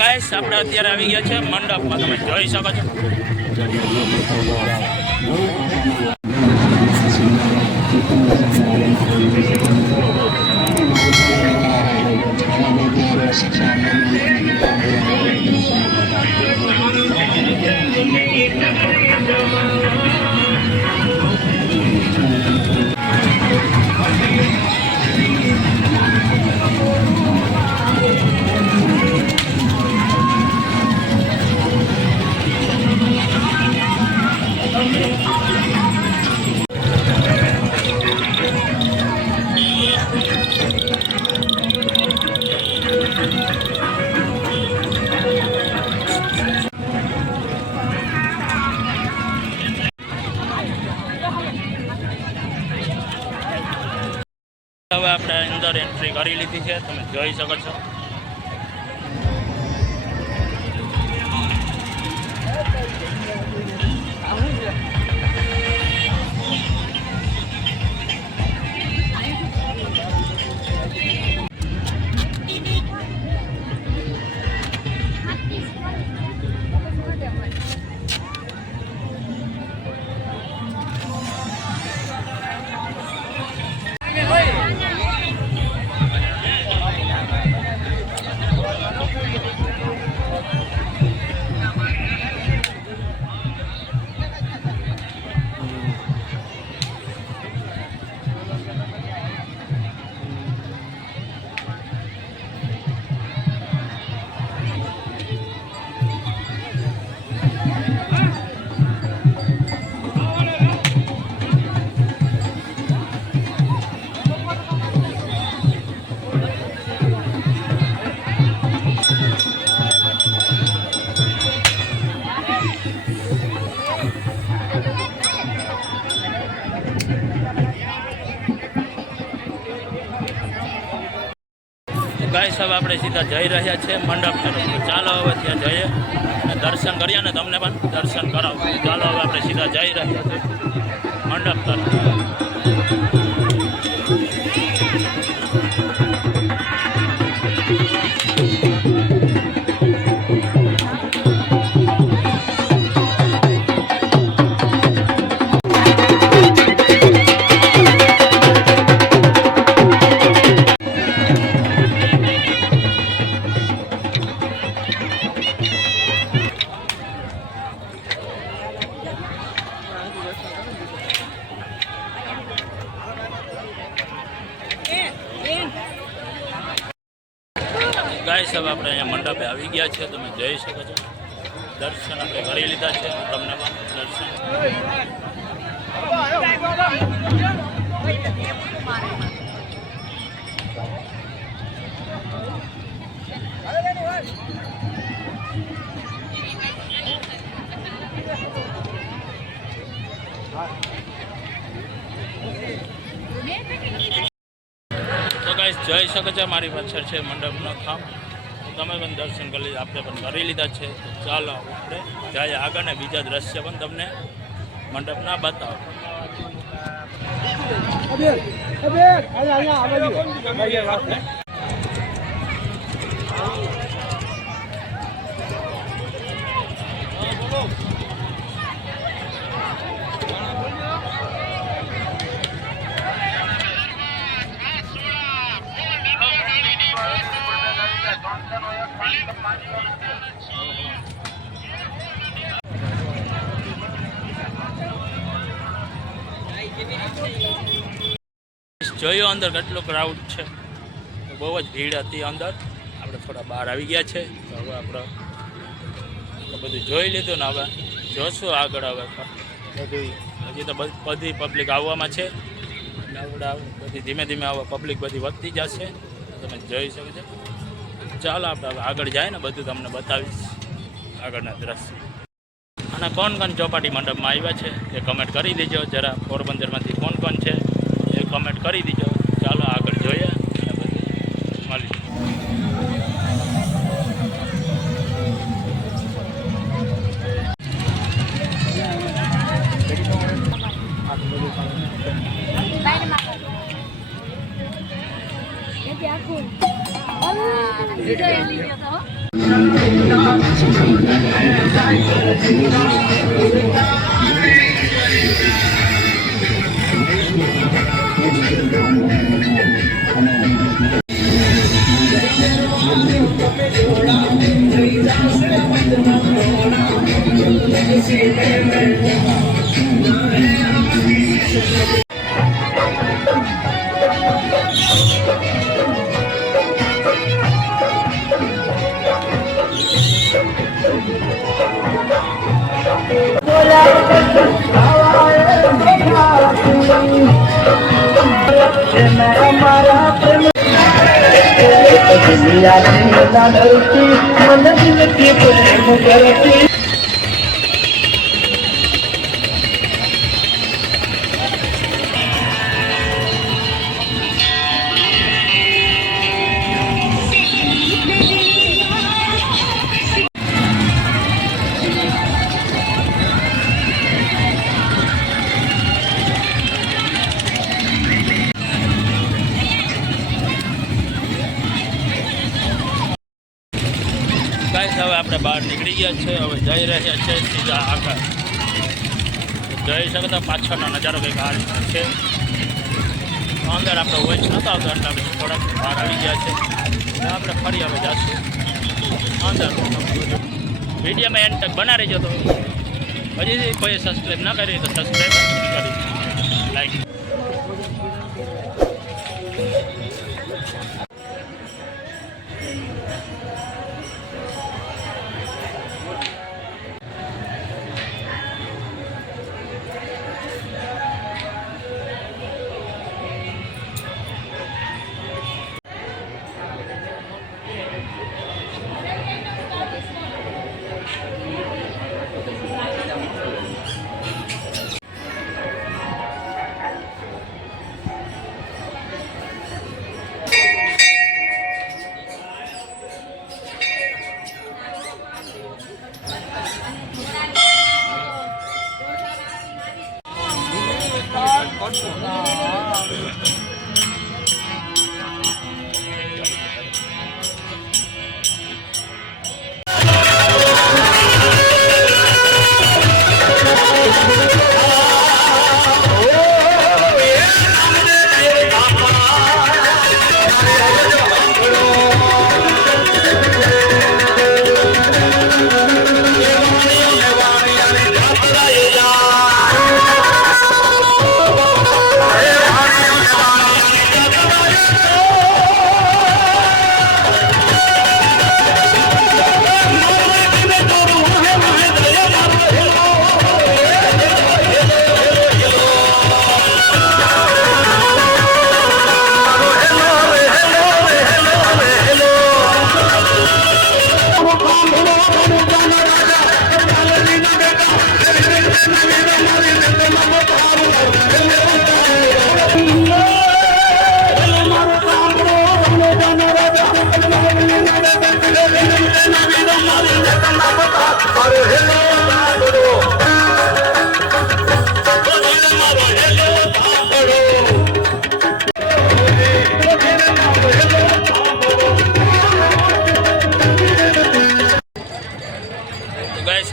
ગાઈસ આપણે અત્યારે આવી ગયા છે મંડપમાં, તમે જોઈ શકો છો. હવે આપણે અંદર એન્ટ્રી કરી લીધી છે, તમે જોઈ શકો છો. ગાઈસ હવે આપણે સીધા જઈ રહ્યા છીએ મંડપ તરફ. ચાલો હવે ત્યાં જઈએ અને દર્શન કરીએ ને તમને પણ દર્શન કરાવું. ચાલો હવે આપણે સીધા જઈ રહ્યા છીએ મંડપ તરફ. ગાઈસ હવે આપણે અહીંયા મંડપે આવી ગયા છે, તમે જોઈ શકો છો. દર્શન આપણે કરી લીધા છે, તમને પણ દર્શન. તો ગાઈસ જોઈ શકો છો મારી પાછળ છે મંડપનો ખાંભ. તમે પણ દર્શન કરી લીધા, આપણે પણ કરી લીધા છે. ચાલો આપણે જાય આગળ ને બીજા દ્રશ્ય પણ તમને મંડપના બતાવો. જોયું અંદર કેટલો ક્રાઉડ છે, બહુ જ ભીડ હતી અંદર. આપણે થોડા બહાર આવી ગયા છે, તો હવે આપણે બધું જોઈ લીધું ને હવે જોશું આગળ. હવે બધું હજી તો બધી પબ્લિક આવવામાં છે, બધી ધીમે ધીમે હવે પબ્લિક બધી વધતી જશે, તમે જોઈ શકો છો. ચાલો આપણે હવે આગળ જાય ને બધું તમને બતાવીશ આગળના દ્રશ્ય. અને કોણ કોણ ચોપાટી મંડપમાં આવ્યા છે એ કમેન્ટ કરી દેજો જરા. પોરબંદરમાંથી કોણ કોણ છે એ કમેન્ટ કરી દેજો. ચાલો આગળ જોઈએ અને બધું મળી. હવે આપણે બહાર નીકળી ગયા છે. હવે જઈ રહ્યા છે સીધા આગળ. જઈ શકતા પાછળનો નજારો કંઈક આ રીતનો છે. અંદર આપણે વોચ નહોતા આવતા એટલે આપણે થોડાક બહાર આવી ગયા છે. આપણે ફરી હવે જઈશું અંદર. વિડીયોમાં એન્ડ તક બના રહેજો. તો હજી કોઈ સબસ્ક્રાઈબ ના કરી તો સબસ્ક્રાઈબ કરી લાઈક.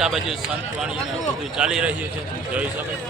આ બાજુ સંતવાણી બધું ચાલી રહ્યું છે, જોઈ શકો છો.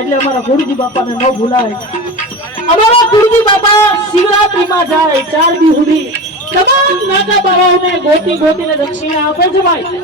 એટલે અમારા ગુરુજી બાપાને ન ભૂલાય. અમારા ગુરુજી બાપા શિવરાત્રીમાં જાય 4 દી સુધી તમામ નાકા બાળાઓને ગોતી ગોતીને દક્ષિણા આપે છે ભાઈ.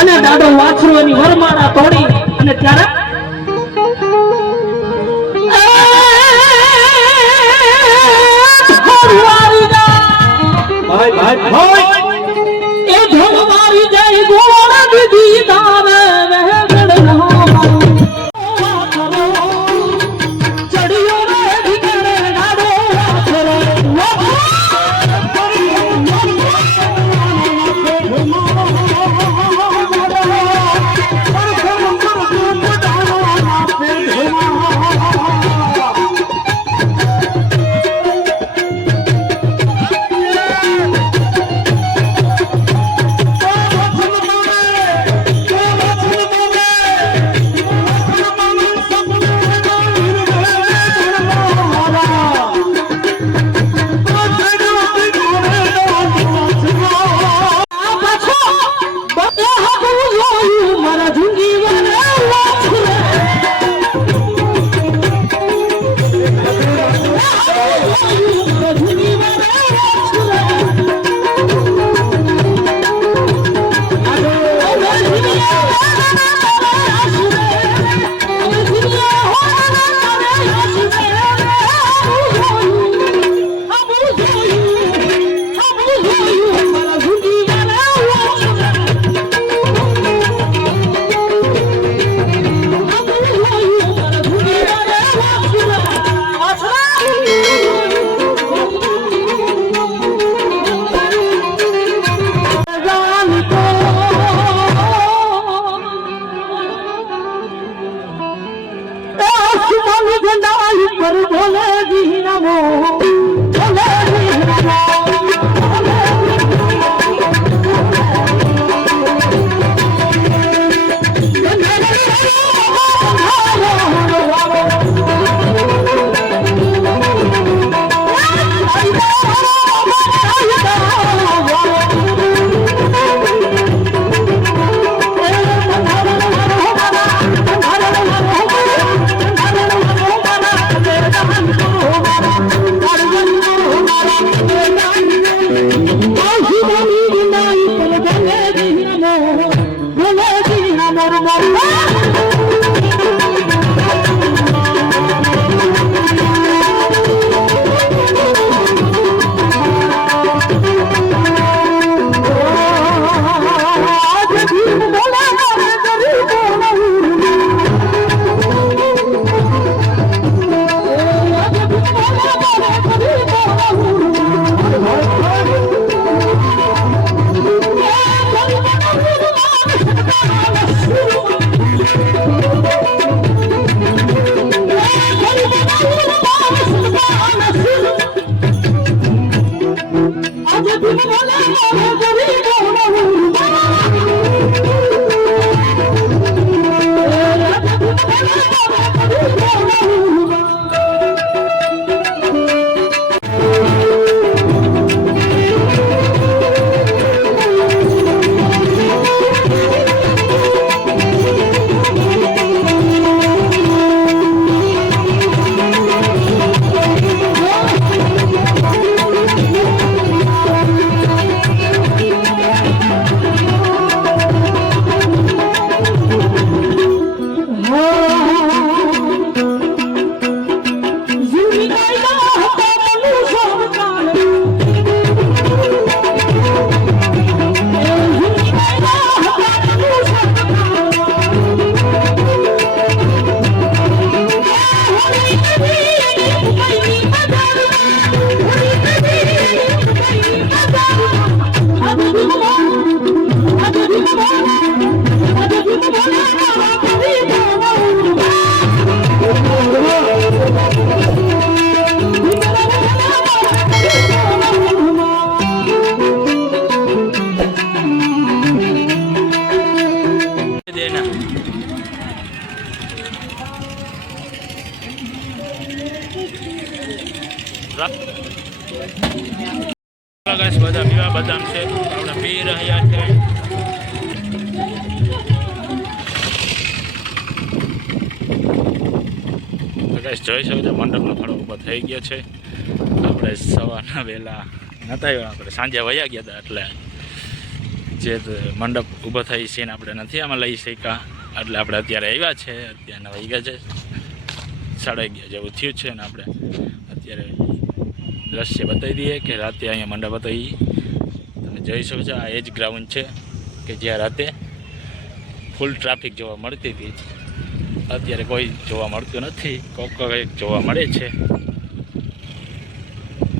અને દાદો વાછરોની વરમાળા તોડી અને ત્યારે ભાઈ ભાઈ ભાઈ એ ધોવારી જાય ગોળા દીદી તારે બધા પીવા બદામ છે આપણે પી રહ્યા છે. જોઈ શકો છો મંડપનો ખડો ઊભો થઈ ગયો છે. આપણે સવારના વહેલા નહોતા આવ્યા, આપણે સાંજે વયા ગયા હતા એટલે જે મંડપ ઊભો થઈ છે ને આપણે નથી આમાં લઈ શક્યા, એટલે આપણે અત્યારે આવ્યા છે. અત્યારના વાગ્યા છે 11:30 જેવું થયું છે ને આપણે અત્યારે દ્રશ્ય બતાવી દઈએ કે રાતે અહીંયા મંડપ હતો. એ તમે જોઈ શકો છો આ એ જ ગ્રાઉન્ડ છે કે જ્યાં રાતે ફૂલ ટ્રાફિક જોવા મળતી હતી. અત્યારે કોઈ જોવા મળતું નથી, કોઈક જોવા મળે છે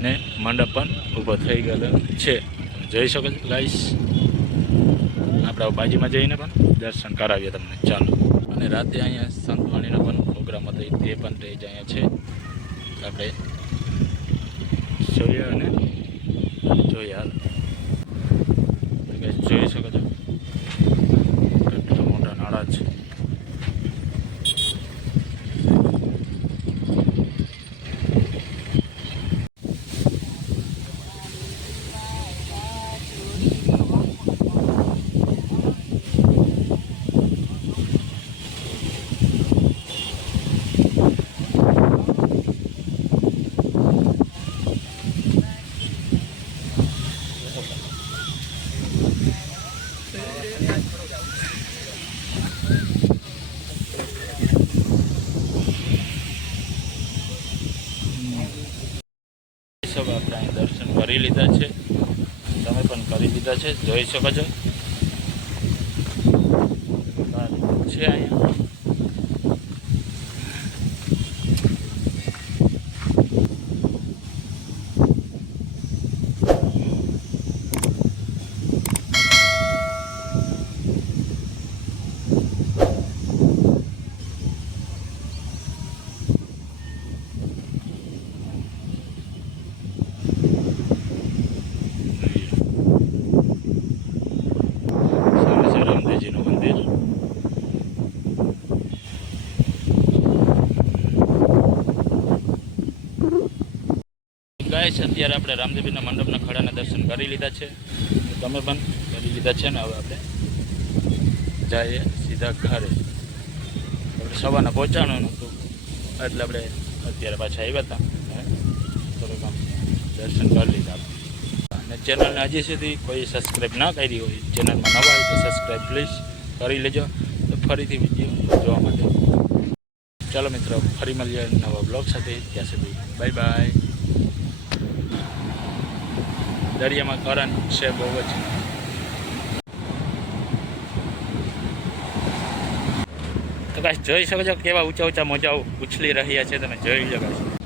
ને મંડપ પણ ઊભો થઈ ગયેલો છે. જોઈ શકો છો ગાઈસ. આપણે બાજુમાં જઈને પણ દર્શન કરાવીએ તમને, ચાલો. અને રાતે અહીંયા સંતવાણીનો પણ પ્રોગ્રામ હતો, તે પણ રહી જ અહીંયા છે. આપણે જોઈએ અને જોઈએ હાલ. જોઈ શકો છો કેટલા મોટા નાળા છે. આપણે અહીં દર્શન કરી લીધા છે, તમે પણ કરી લીધા છે. જોઈ શકો છો છે અહીંયા રામદેવજીનું મંદિર. ગાઈસ અત્યારે આપણે રામદેવીના મંડપના ખડાના દર્શન કરી લીધા છે, તમે પણ કરી લીધા છે ને. હવે આપણે જઈએ સીધા ઘરે. આપણે સવારના પહોંચાડવાનું હતું એટલે આપણે અત્યારે પાછા આવ્યા હતા, થોડુંક આમ દર્શન કરી લીધા. અને ચેનલને હજી સુધી કોઈ સબસ્ક્રાઈબ ના કરી હોય, ચેનલમાં નવા હોય તો સબસ્ક્રાઈબ પ્લીઝ કરી લેજો, તો ફરીથી વિડીયો જોવા માટે. ચાલો મિત્રો, ફરી મળીએ નવા બ્લોગ સાથે. ત્યાં સુધી બાય બાય. દરિયામાં કરંટ છે બહુ જ. તો કાંઈ જોઈ શકો છો કેવા ઊંચા ઊંચા મોજાઓ ઉછળી રહ્યા છે, તમે જોઈ લો કાંઈ.